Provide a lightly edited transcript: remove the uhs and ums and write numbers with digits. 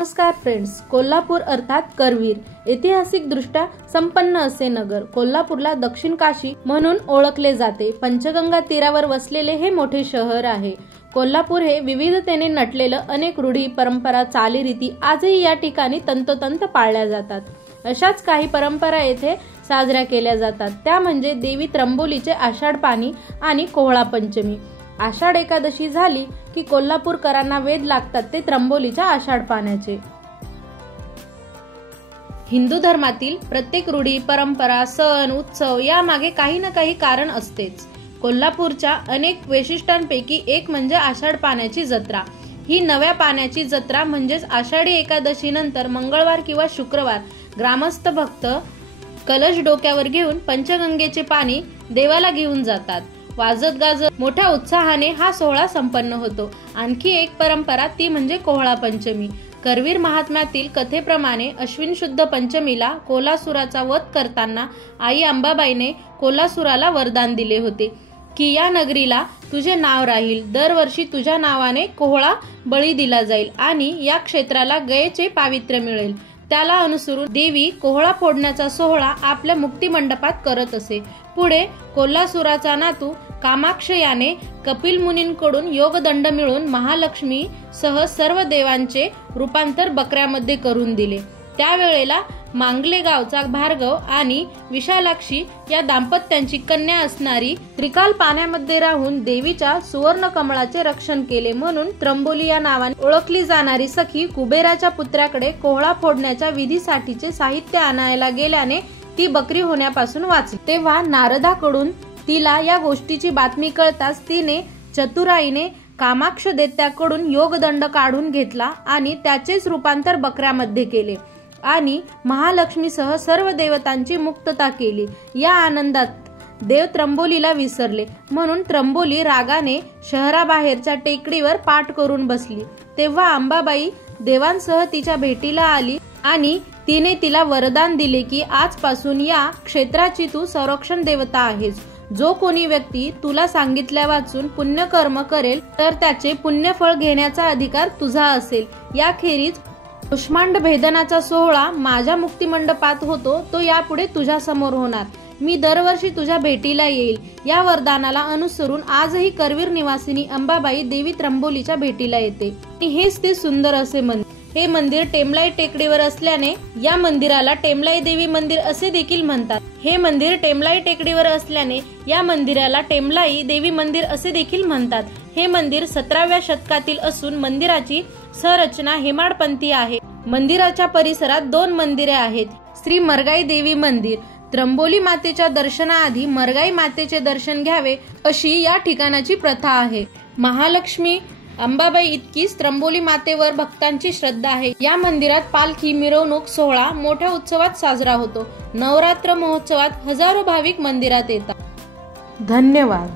नमस्कार फ्रेंड्स, कोल्हापूर अर्थात करवीर ऐतिहासिक दृष्ट्या संपन्न असे नगर. कोल्हापूरला दक्षिण काशी म्हणून ओळखले जाते. पंचगंगा तीरावर वसलेले हे मोठे शहर आहे. कोल्हापूर हे विविधतेने नटलेलं अनेक रूढी, परंपरा, चालीरीती आजही या ठिकाणी तंतोतंत पाळल्या जातात. अशाच काही परंपरा येथे साजऱ्या केल्या जातात. त्या म्हणजे देवी त्र्यंबोलीचे आषाढ पाणी आणि कोहळा पंचमी. आषाढ एकादशी झाली की कोल्हापूरकरांना वेध लागतात ते त्र्यंबोलीच्या आषाढ पाण्याचे. हिंदू धर्मातील प्रत्येक रूढी, परंपरा, सण, उत्सव यामागे काही ना काही कारण असतेच. कोल्हापूरच्या अनेक वैशिष्ट्यांपैकी एक म्हणजे आषाढ पाण्याची जत्रा. ही नव्या पाण्याची जत्रा म्हणजेच आषाढी एकादशी नंतर मंगळवार किंवा शुक्रवार ग्रामस्थ भक्त कलश डोक्यावर घेऊन पंचगंगेचे पाणी देवाला घेऊन जातात. वाजत गाजत मोठ्या उत्साहाने हा सोहळा संपन्न होतो. आणखी एक परंपरा ती म्हणजे कोहळा पंचमी. करवीर महात्म्यातील कथेप्रमाणे अश्विन शुद्ध पंचमीला कोल्हासुराचा वध करताना आई अंबाबाईने कोल्हासुराला वरदान दिले होते की या नगरीला तुझे नाव राहील, दरवर्षी तुझ्या नावाने कोहळा बळी दिला जाईल आणि या क्षेत्राला गयेचे पावित्र्य मिळेल. त्याला अनुसरून देवी कोहळा फोडण्याचा सोहळा आपल्या मुक्ती मंडपात करत असे. पुढे कोल्हासुराचा नातू कामाक्ष याने कपिल मुनींकडून योगदंड मिळून महालक्ष्मी सह सर्व देवांचे रूपांतर बकऱ्यामध्ये करून दिले. त्यावेळेला मांगले गावचा भार्गव आणि विशालाक्षी या दाम्पत्यांची कन्या असणारी त्रिकाल पाण्यामध्ये राहून देवीच्या सुवर्ण कमळाचे रक्षण केले. म्हणून त्र्यंबोली या नावाने ओळखली जाणारी सखी कुबेराच्या पुत्राकडे कोहळा फोडण्याच्या विधीसाठीचे साहित्य आणायला गेल्याने ती बकरी होण्यापासून वाचली. तेव्हा नारदाकडून तिला या गोष्टीची बातमी कळताच तिने चतुराईने कामाक्ष दैत्याकडून योगदंड काढून घेतला आणि त्याचेच रूपांतर बकऱ्यामध्ये केले आणि महालक्ष्मीसह सर्व देवतांची मुक्तता केली. या आनंदात देव त्र्यंबोलीला विसरले. म्हणून त्र्यंबोली रागाने शहराबाहेरच्या टेकडीवर पाठ करून बसली. तेव्हा अंबाबाई देवांसह तिच्या भेटीला आली आणि तिने तिला वरदान दिले की आजपासून या क्षेत्राची तू संरक्षण देवता आहेस. जो कोणी व्यक्ती तुला सांगितल्या वाचून पुण्यकर्म करेल तर त्याचे पुण्यफळ घेण्याचा अधिकार तुझा असेल. याखेरीज कुष्मांड भेदनाचा सोहळा माझ्या मुक्तिमंडपात होतो तो यापुढे तुझ्या समोर होणार. मी दरवर्षी तुझ्या भेटीला येईल. या वरदानाला अनुसरून आजही करवीर निवासिनी अंबाबाई देवी त्र्यंबोलीच्या भेटीला येते. हेच ते सुंदर असे मंदिर. हे मंदिर टेमलाई टेकडीवर असल्याने या मंदिराला टेमलाई देवी मंदिर असे देखील म्हणतात. हे मंदिर टेमलाई टेकडीवर असल्याने या मंदिराला टेमलाई देवी मंदिर असे देखील म्हणतात. हे मंदिर 17व्या शतकातील असून मंदिराची संरचना हेमाडपंथी आहे. मंदिराच्या परिसरात 2 मंदिरे आहेत. श्री मरगाई देवी मंदिर. त्र्यंबोली मातेच्या दर्शनाआधी मरगाई मातेचे दर्शन घ्यावे अशी या ठिकाणाची प्रथा आहे. महालक्ष्मी अंबाबाई इतकीच त्र्यंबोली मातेवर भक्तांची श्रद्धा आहे. या मंदिरात पालखी, मिरवणूक सोहळा मोठ्या उत्सवात साजरा होतो. नवरात्र महोत्सवात हजारो भाविक मंदिरात येतात. धन्यवाद.